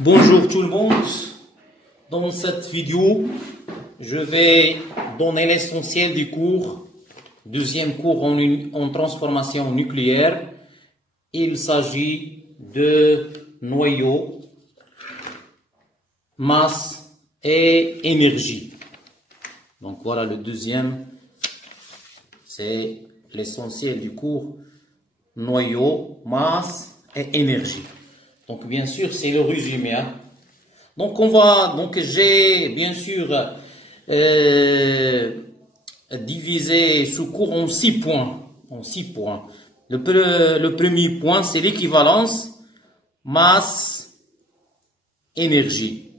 Bonjour tout le monde. Dans cette vidéo, je vais donner l'essentiel du cours, deuxième cours en transformation nucléaire. Il s'agit de noyaux, masse et énergie. Donc voilà le deuxième, c'est l'essentiel du cours, noyaux, masse et énergie. Donc bien sûr c'est le résumé. Donc j'ai bien sûr divisé ce cours en 6 points. Le premier point c'est l'équivalence masse énergie.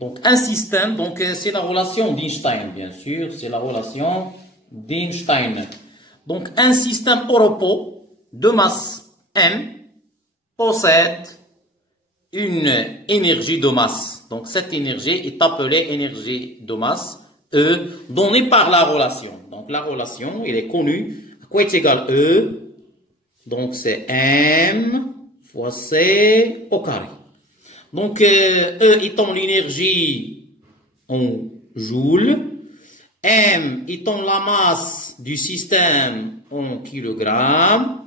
Donc un système, c'est la relation d'Einstein bien sûr, c'est la relation d'Einstein. Donc un système Europo de masse m possède une énergie de masse. Donc cette énergie est appelée énergie de masse E, donnée par la relation. Donc la relation, elle est connue. À quoi est égal E? Donc c'est M fois C au carré. Donc E étant l'énergie en joules, M étant la masse du système en kilogrammes,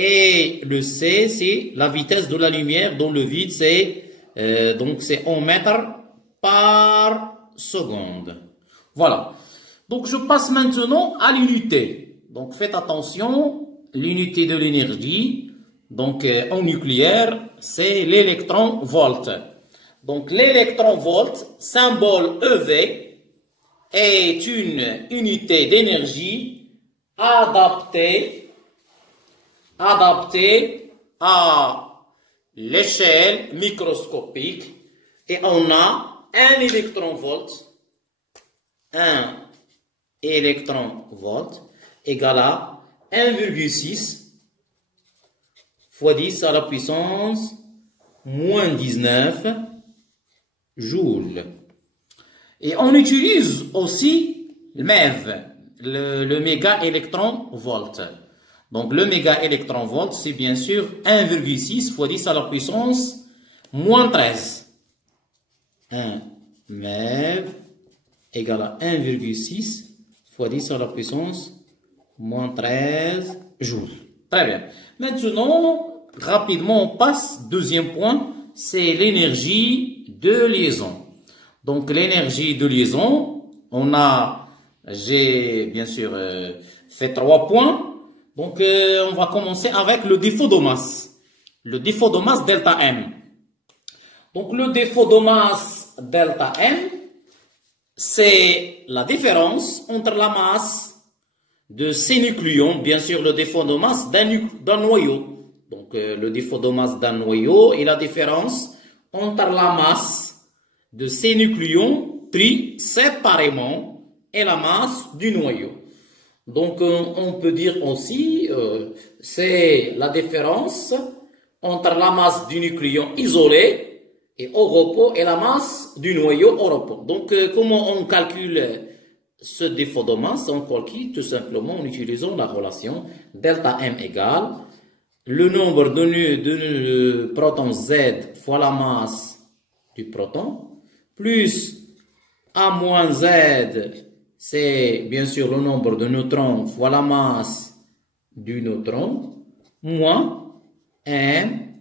et le C, c'est la vitesse de la lumière dans le vide, c'est en mètres par seconde. Voilà. Donc, je passe maintenant à l'unité. Donc, faites attention, l'unité de l'énergie, donc en nucléaire, c'est l'électron-volt. Donc, l'électron-volt, symbole EV, est une unité d'énergie adaptée à l'échelle microscopique, et on a un électron-volt égale à 1,6 fois 10 à la puissance moins 19 joules. Et on utilise aussi le MEV, le méga électron-volt. Donc, le méga électron-volt, c'est bien sûr 1,6 fois 10 à la puissance moins 13. 1 MeV égale à 1,6 fois 10 à la puissance moins 13 joules. Très bien. Maintenant, rapidement, on passe. Deuxième point, c'est l'énergie de liaison. Donc, l'énergie de liaison, j'ai bien sûr fait 3 points. Donc, on va commencer avec le défaut de masse. Le défaut de masse delta M. Donc, le défaut de masse delta M, c'est la différence entre la masse de ces nucléons, bien sûr, le défaut de masse d'un noyau. Donc, le défaut de masse d'un noyau et la différence entre la masse de ces nucléons pris séparément et la masse du noyau. Donc, on peut dire aussi, c'est la différence entre la masse du nucléon isolé et au repos et la masse du noyau au repos. Donc, comment on calcule ce défaut de masse? On calcule tout simplement en utilisant la relation delta M égale le nombre de protons Z fois la masse du proton plus A moins Z, c'est bien sûr le nombre de neutrons fois la masse du neutron, moins M,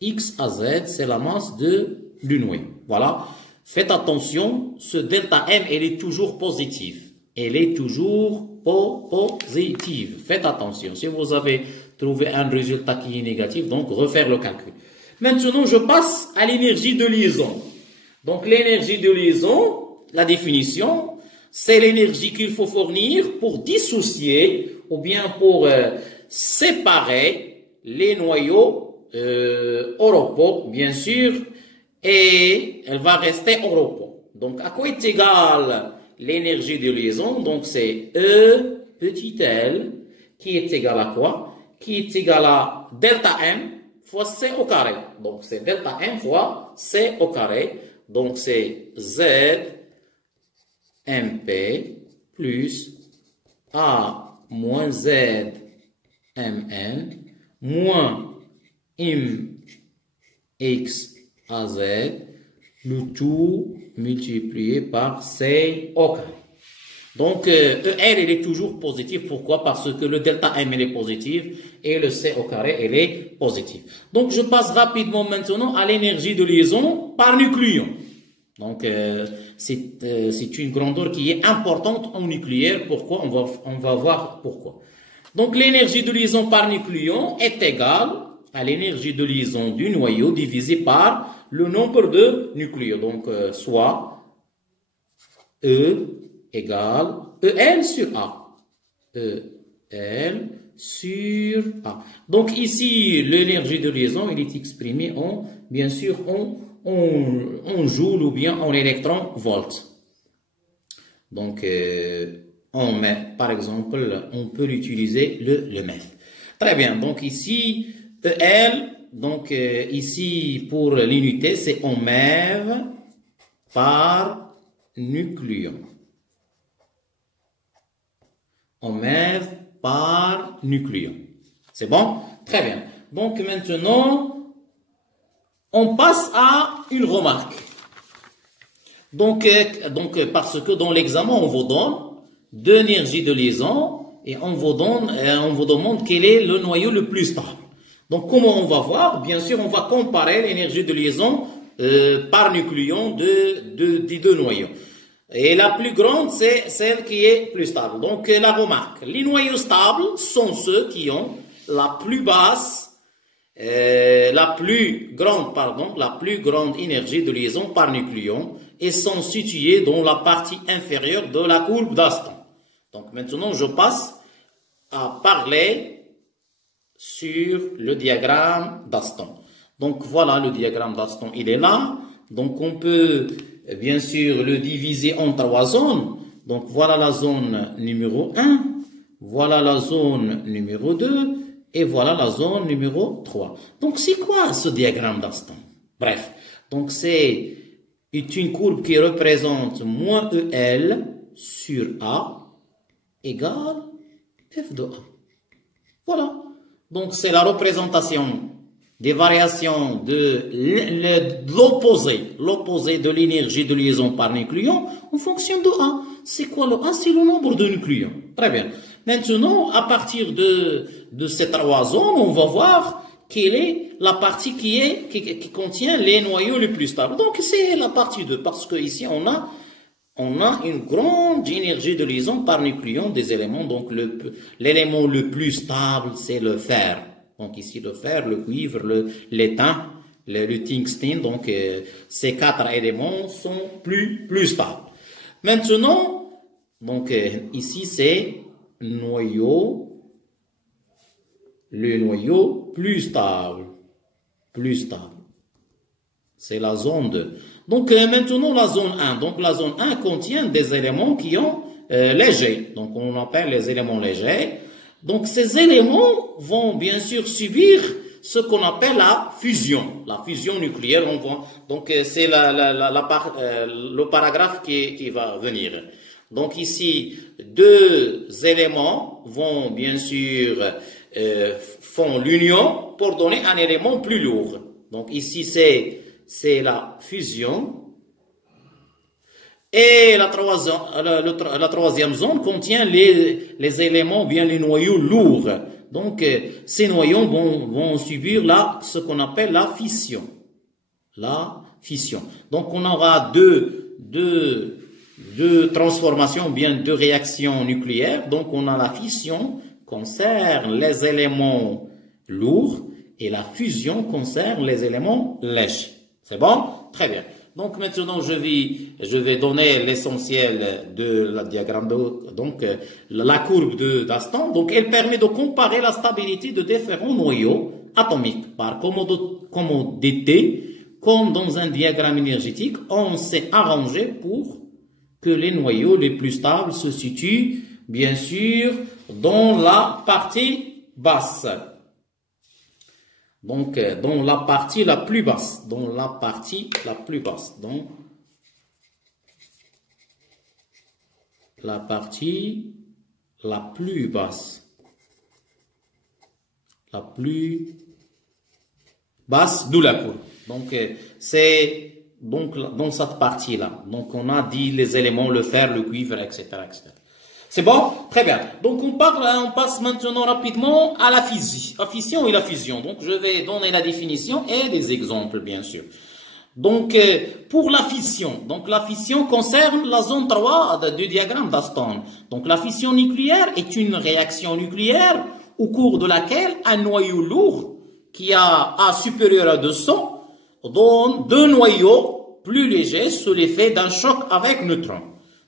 X à Z, c'est la masse du noyau. Voilà. Faites attention, ce delta M, elle est toujours positive. Elle est toujours positive. Faites attention. Si vous avez trouvé un résultat qui est négatif, donc refaire le calcul. Maintenant, je passe à l'énergie de liaison. Donc, l'énergie de liaison, la définition, c'est l'énergie qu'il faut fournir pour dissocier ou bien pour séparer les noyaux au repos, bien sûr, et elle va rester au repos. Donc, à quoi est égale l'énergie de liaison? Donc, c'est E petit l qui est égal à quoi? Qui est égal à delta M fois C au carré. Donc, c'est delta M fois C au carré. Donc, c'est Z MP plus A moins Z MN moins M X AZ, le tout multiplié par C au carré. Donc, EL, il est toujours positif. Pourquoi? Parce que le delta M, il est positif et le C au carré, il est positif. Donc, je passe rapidement maintenant à l'énergie de liaison par nucléon. Donc, c'est une grandeur qui est importante en nucléaire. Pourquoi? On va voir pourquoi. Donc, l'énergie de liaison par nucléon est égale à l'énergie de liaison du noyau divisé par le nombre de nucléons. Donc, soit E égale EL sur A. EL sur A. Donc, ici, l'énergie de liaison, il est exprimé en, bien sûr, en joule ou bien en électron-volt. Donc, par exemple, on peut l'utiliser le mètre. Très bien. Donc, ici, EL, donc ici, pour l'unité, c'est en MeV par nucléon. En MeV par nucléon. C'est bon? Très bien. Donc, maintenant, on passe à une remarque. Donc, parce que dans l'examen, on vous donne deux énergies de liaison et on vous demande quel est le noyau le plus stable. Donc, comment on va voir? Bien sûr, on va comparer l'énergie de liaison par nucléon des deux noyaux. Et la plus grande, c'est celle qui est plus stable. Donc, la remarque. Les noyaux stables sont ceux qui ont la plus basse, la plus grande énergie de liaison par nucléon et sont situés dans la partie inférieure de la courbe d'Aston. Donc, maintenant, je passe à parler sur le diagramme d'Aston. Donc, voilà le diagramme d'Aston, il est là. Donc, on peut bien sûr le diviser en trois zones. Donc, voilà la zone numéro 1, voilà la zone numéro 2 et voilà la zone numéro 3. Donc, c'est quoi ce diagramme d'Aston? Bref, donc c'est une courbe qui représente moins EL sur A égale F de A. Voilà. Donc, c'est la représentation des variations de l'opposé de l'énergie de liaison par nucléon en fonction de A. C'est quoi le A? C'est le nombre de nucléons. Très bien. Maintenant, à partir de ces trois zones, on va voir quelle est la partie qui contient les noyaux les plus stables. Donc, c'est la partie 2, parce que ici, on a une grande énergie de liaison par nucléon des éléments. Donc, l'élément le plus stable, c'est le fer. Donc, ici, le fer, le cuivre, l'étain, le tungstène. Donc, ces quatre éléments sont plus stables. Maintenant, donc, ici, c'est le noyau plus stable. C'est la zone 2. Donc, maintenant, la zone 1. Donc, la zone 1 contient des éléments qui sont légers. Donc, on appelle les éléments légers. Donc, ces éléments vont bien sûr subir ce qu'on appelle la fusion nucléaire. On voit. Donc, c'est le paragraphe qui va venir. Donc, ici, deux éléments vont bien sûr font l'union pour donner un élément plus lourd. Donc, ici, c'est la fusion. Et la troisième zone contient les éléments, bien les noyaux lourds. Donc, ces noyaux vont subir ce qu'on appelle la fission. La fission. Donc, on aura deux transformations, bien deux réactions nucléaires. Donc, on a la fission concerne les éléments lourds et la fusion concerne les éléments légers. C'est bon? Très bien. Donc, maintenant, je vais donner l'essentiel de la diagramme, donc la courbe d'Aston. Donc, elle permet de comparer la stabilité de différents noyaux atomiques par commodité, comme dans un diagramme énergétique. On s'est arrangé pour que les noyaux les plus stables se situent, bien sûr, dans la partie basse. Donc, dans la partie la plus basse. Donc, la partie la plus basse. La plus basse, d'où la courbe. Donc, c'est donc dans cette partie-là. Donc, on a dit les éléments, le fer, le cuivre, etc., etc. C'est bon? Très bien. Donc, on passe maintenant rapidement à la fission et la fusion. Donc, je vais donner la définition et des exemples, bien sûr. Donc, pour la fission. Donc, la fission concerne la zone 3 du diagramme d'Aston. Donc, la fission nucléaire est une réaction nucléaire au cours de laquelle un noyau lourd qui a A supérieur à 200 donne deux noyaux plus légers sous l'effet d'un choc avec neutron.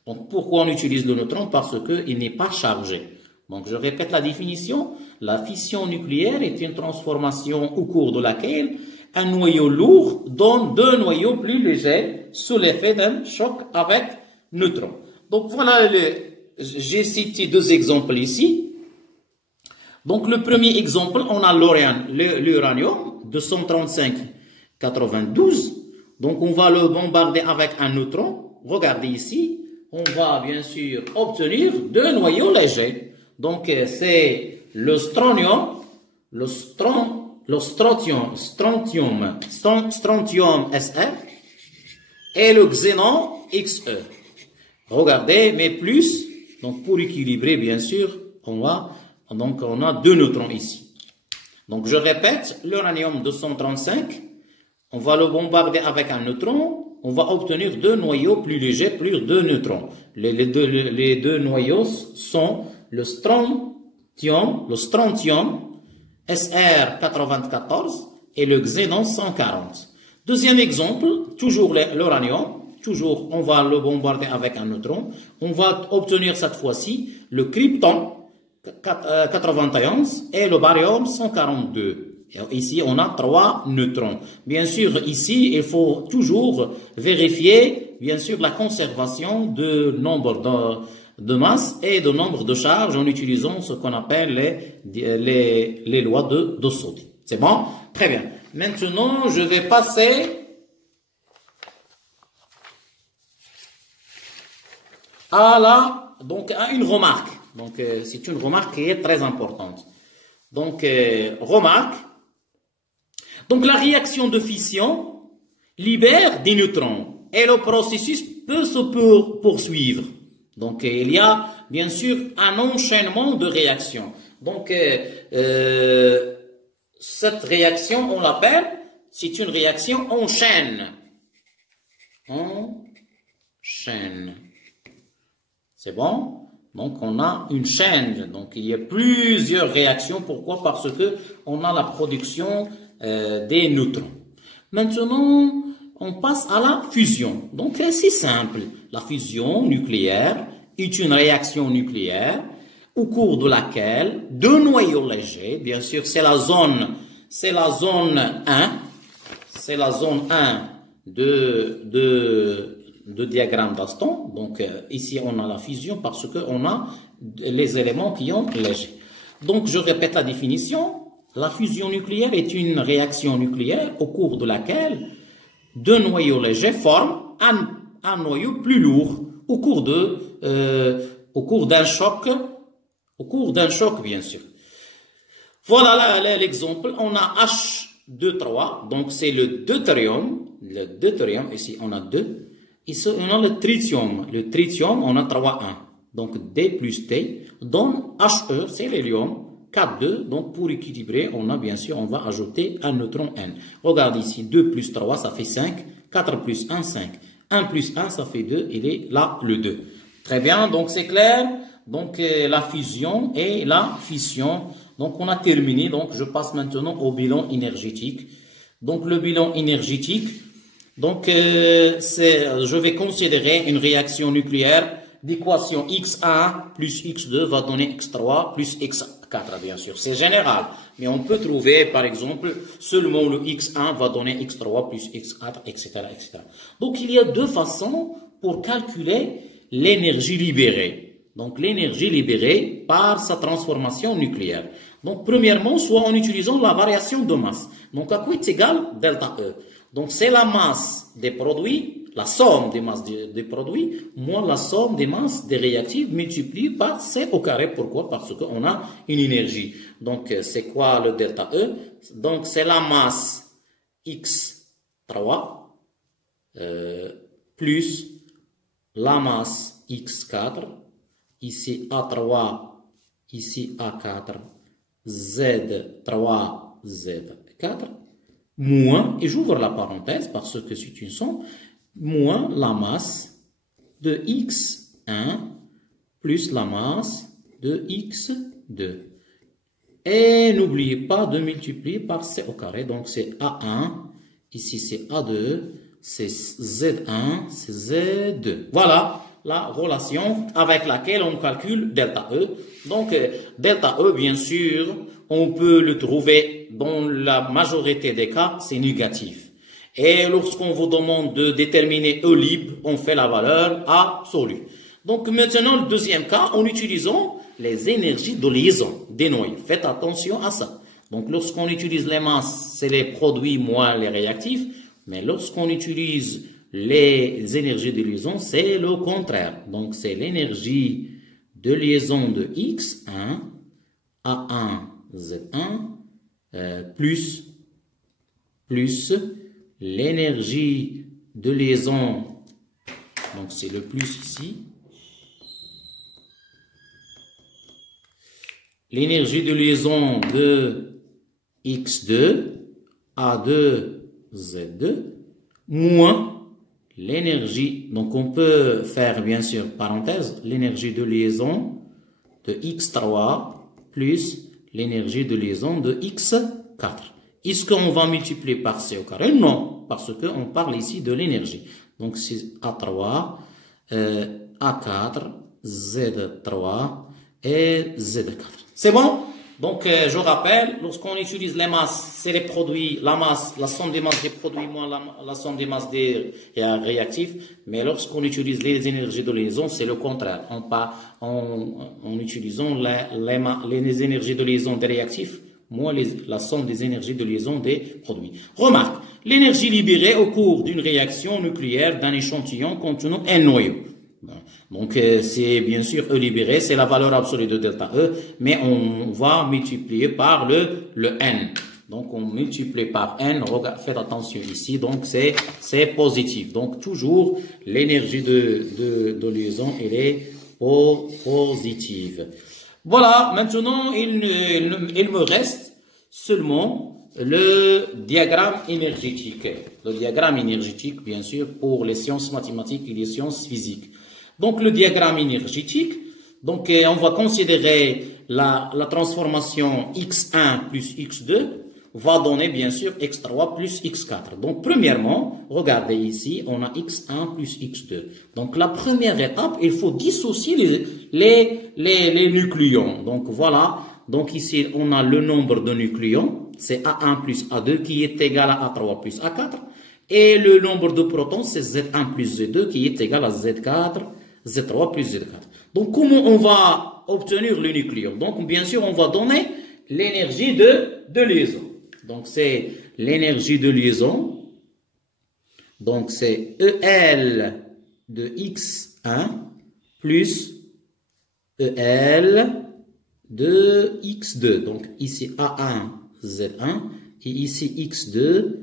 Donc, pourquoi on utilise le neutron? Parce qu'il n'est pas chargé. Donc, je répète la définition. La fission nucléaire est une transformation au cours de laquelle un noyau lourd donne deux noyaux plus légers sous l'effet d'un choc avec neutron. Donc, voilà, j'ai cité deux exemples ici. Donc, le premier exemple, on a l'uranium, 235-92. Donc, on va le bombarder avec un neutron. Regardez ici. On va bien sûr obtenir deux noyaux légers. Donc, c'est le strontium SR et le xénon XE. Regardez, mais plus, donc pour équilibrer, bien sûr, on a deux neutrons ici. Donc, je répète, l'uranium 235, on va le bombarder avec un neutron. On va obtenir deux noyaux plus légers, plus deux neutrons. Les deux noyaux sont le strontium SR94 et le xénon 140. Deuxième exemple, toujours l'uranium, toujours on va le bombarder avec un neutron. On va obtenir cette fois-ci le krypton 91 et le barium 142. Ici, on a trois neutrons. Bien sûr, ici, il faut toujours vérifier, bien sûr, la conservation de nombre de masse et de nombre de charges en utilisant ce qu'on appelle les lois de Saudy. C'est bon? Très bien. Maintenant, je vais passer à une remarque. Donc, c'est une remarque qui est très importante. Donc, remarque. Donc, la réaction de fission libère des neutrons et le processus peut se poursuivre. Donc, il y a bien sûr un enchaînement de réactions. Donc, cette réaction, on l'appelle, c'est une réaction en chaîne. En chaîne. C'est bon? Donc, on a une chaîne. Donc, il y a plusieurs réactions. Pourquoi? Parce que on a la production des neutrons. Maintenant, on passe à la fusion. Donc, c'est simple. La fusion nucléaire est une réaction nucléaire au cours de laquelle deux noyaux légers, bien sûr, c'est la zone 1, c'est la zone 1 de diagramme d'Aston. Donc, ici, on a la fusion parce qu'on a les éléments qui ont légers. Donc, je répète la définition. La fusion nucléaire est une réaction nucléaire au cours de laquelle deux noyaux légers forment un noyau plus lourd au cours d'un choc, bien sûr. Voilà l'exemple. On a H23, donc c'est le deutérium. Ici on a 2. Ici on a le tritium. Le tritium, on a 3,1. Donc D plus T donne He, c'est l'hélium. 4,2, donc pour équilibrer, on va ajouter un neutron N. Regardez ici, 2 plus 3, ça fait 5, 4 plus 1, 5. 1 plus 1, ça fait 2, il est là le 2. Très bien, donc c'est clair. Donc la fusion et la fission. Donc on a terminé, donc je passe maintenant au bilan énergétique. Donc le bilan énergétique, donc je vais considérer une réaction nucléaire d'équation X1 plus X2 va donner X3 plus X4, bien sûr. C'est général. Mais on peut trouver, par exemple, seulement le X1 va donner X3 plus X4, etc., etc. Donc, il y a deux façons pour calculer l'énergie libérée. Donc, l'énergie libérée par sa transformation nucléaire. Donc, premièrement, soit en utilisant la variation de masse. Donc, à quoi est égal delta E? Donc, c'est la masse des produits, la somme des masses des produits, moins la somme des masses des réactifs multipliée par C au carré. Pourquoi? Parce qu'on a une énergie. Donc, c'est quoi le delta E? Donc, c'est la masse X 3 plus la masse x4, ici A3, ici A4, Z3, Z4, moins, et j'ouvre la parenthèse parce que c'est une somme, moins la masse de x1 plus la masse de x2. Et n'oubliez pas de multiplier par c au carré, donc c'est A1, ici c'est A2, c'est Z1, c'est Z2. Voilà la relation avec laquelle on calcule delta E. Donc, delta E, bien sûr, on peut le trouver dans la majorité des cas, c'est négatif. Et lorsqu'on vous demande de déterminer E libre, on fait la valeur absolue. Donc, maintenant, le deuxième cas, en utilisant les énergies de liaison des noyaux. Faites attention à ça. Donc, lorsqu'on utilise les masses, c'est les produits moins les réactifs. Mais lorsqu'on utilise les énergies de liaison, c'est le contraire. Donc, c'est l'énergie de liaison de X1, A1, Z1, plus l'énergie de liaison, donc c'est le plus ici, l'énergie de liaison de X2, A2, Z2, moins l'énergie, donc on peut faire bien sûr parenthèse, l'énergie de liaison de X3 plus l'énergie de liaison de X4. Est-ce qu'on va multiplier par C au carré? Non, parce qu'on parle ici de l'énergie. Donc c'est A3, A4, Z3 et Z4. C'est bon? Donc, je rappelle, lorsqu'on utilise les masses, c'est les produits, la masse, la somme des masses des produits moins la somme des masses des réactifs. Mais lorsqu'on utilise les énergies de liaison, c'est le contraire. En utilisant les énergies de liaison des réactifs, moins la somme des énergies de liaison des produits. Remarque, l'énergie libérée au cours d'une réaction nucléaire d'un échantillon contenant un noyau. Donc, c'est bien sûr E libéré, c'est la valeur absolue de delta E, mais on va multiplier par le N. Donc, on multiplie par N, faites attention ici, donc c'est positif. Donc, toujours, l'énergie de liaison, elle est positive. Voilà, maintenant, il me reste seulement le diagramme énergétique. Le diagramme énergétique, bien sûr, pour les sciences mathématiques et les sciences physiques. Donc, le diagramme énergétique, donc on va considérer la transformation X1 plus X2 va donner bien sûr X3 plus X4. Donc, premièrement, regardez ici, on a X1 plus X2. Donc, la première étape, il faut dissocier les nucléons. Donc, voilà. Donc, ici, on a le nombre de nucléons, c'est A1 plus A2 qui est égal à A3 plus A4. Et le nombre de protons, c'est Z1 plus Z2 qui est égal à Z4, Z3 plus Z4. Donc, comment on va obtenir le nucléon? Donc, bien sûr, on va donner l'énergie de liaison. Donc, c'est l'énergie de liaison. Donc, c'est EL de X1 plus EL de X2. Donc, ici A1, Z1 et ici X2,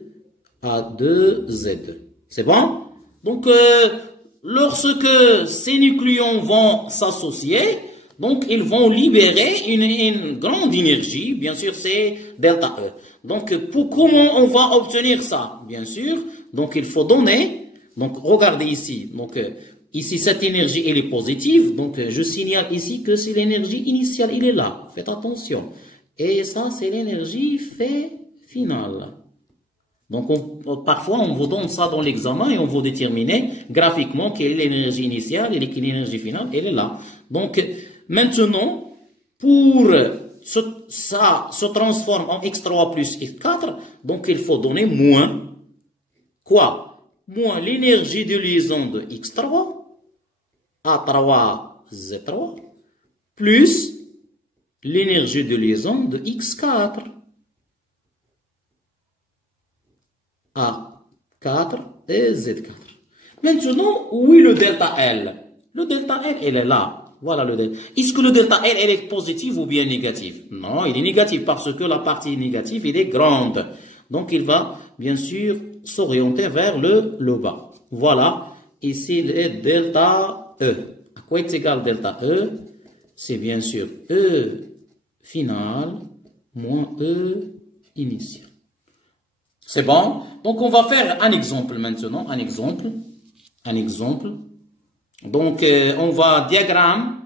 A2, Z2. C'est bon? Donc, lorsque ces nucléons vont s'associer, donc ils vont libérer une grande énergie, bien sûr c'est delta E. Donc comment on va obtenir ça? Bien sûr, donc il faut donner, donc regardez ici, donc ici cette énergie elle est positive, donc je signale ici que c'est l'énergie initiale, il est là, faites attention. Et ça c'est l'énergie finale. Donc, parfois, on vous donne ça dans l'examen et on vous détermine graphiquement quelle est l'énergie initiale et quelle est l'énergie finale, elle est là. Donc, maintenant, pour ça se transforme en X3 plus X4, donc il faut donner moins quoi? Moins l'énergie de liaison de X3, A3, Z3, plus l'énergie de liaison de X4. A4 et Z4. Maintenant, où est le delta L? Le delta L, il est là. Voilà le delta. Est-ce que le delta L, elle est positif ou bien négatif? Non, il est négatif parce que la partie négative, elle est grande. Donc, il va, bien sûr, s'orienter vers le bas. Voilà. Ici, le delta E. À quoi est égal delta E? C'est bien sûr E final moins E initial. C'est bon? Donc, on va faire un exemple maintenant. Un exemple. Donc, on va diagramme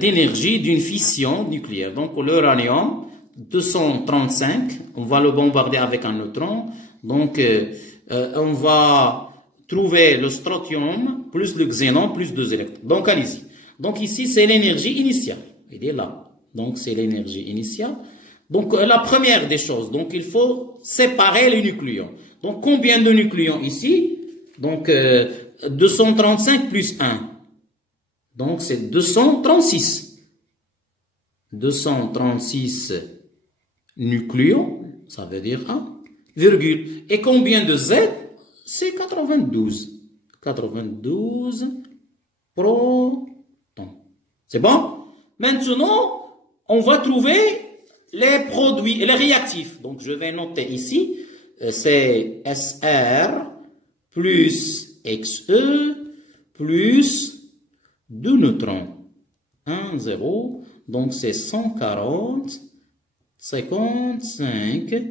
d'énergie d'une fission nucléaire. Donc, l'uranium 235, on va le bombarder avec un neutron. Donc, on va trouver le strontium plus le xénon plus 2 électrons. Donc, allez-y. Donc, ici, c'est l'énergie initiale. Il est là. Donc, c'est l'énergie initiale. Donc, la première des choses, donc, il faut séparer les nucléons. Donc, combien de nucléons ici? Donc, 235 plus 1. Donc, c'est 236. 236 nucléons, ça veut dire 1, virgule. Et combien de Z? C'est 92. 92 protons. C'est bon? Maintenant, on va trouver les produits, les réactifs. Donc, je vais noter ici, c'est SR plus XE plus 2 neutrons. 1, 0. Donc, c'est 140, 55,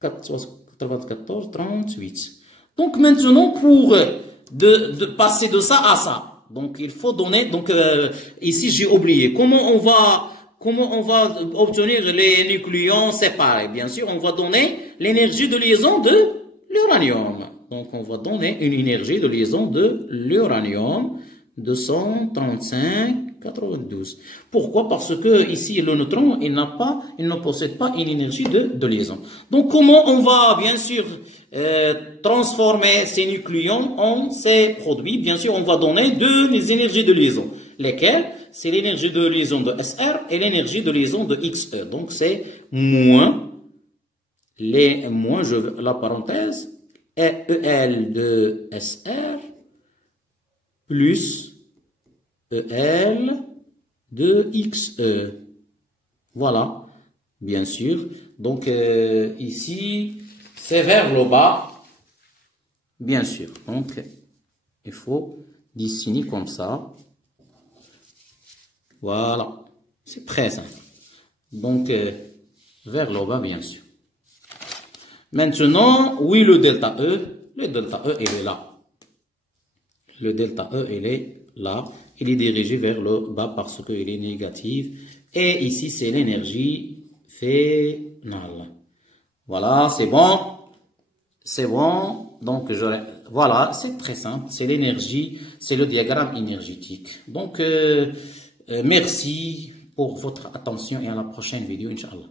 94, 38. Donc, maintenant, pour passer de ça à ça, donc, il faut donner, donc, ici, j'ai oublié. Comment on va obtenir les nucléons séparés? Bien sûr, on va donner l'énergie de liaison de l'uranium. Donc, on va donner une énergie de liaison de l'uranium 235,92. Pourquoi? Parce que ici, le neutron, il ne possède pas une énergie de liaison. Donc, comment on va, bien sûr, transformer ces nucléons en ces produits? Bien sûr, on va donner deux énergies de liaison. Lesquelles? C'est l'énergie de liaison de SR et l'énergie de liaison de XE. Donc, c'est moins, la parenthèse, EL de SR plus EL de XE. Voilà, bien sûr. Donc, ici, c'est vers le bas, bien sûr. Donc, il faut dessiner comme ça. Voilà, c'est très simple. Donc, vers le bas, bien sûr. Maintenant, oui, le delta E, il est là. Le delta E, il est là. Il est dirigé vers le bas parce qu'il est négatif. Et ici, c'est l'énergie finale. Voilà, c'est bon. C'est bon. Donc, voilà, c'est très simple. C'est l'énergie, c'est le diagramme énergétique. Donc, merci pour votre attention et à la prochaine vidéo, Inch'Allah.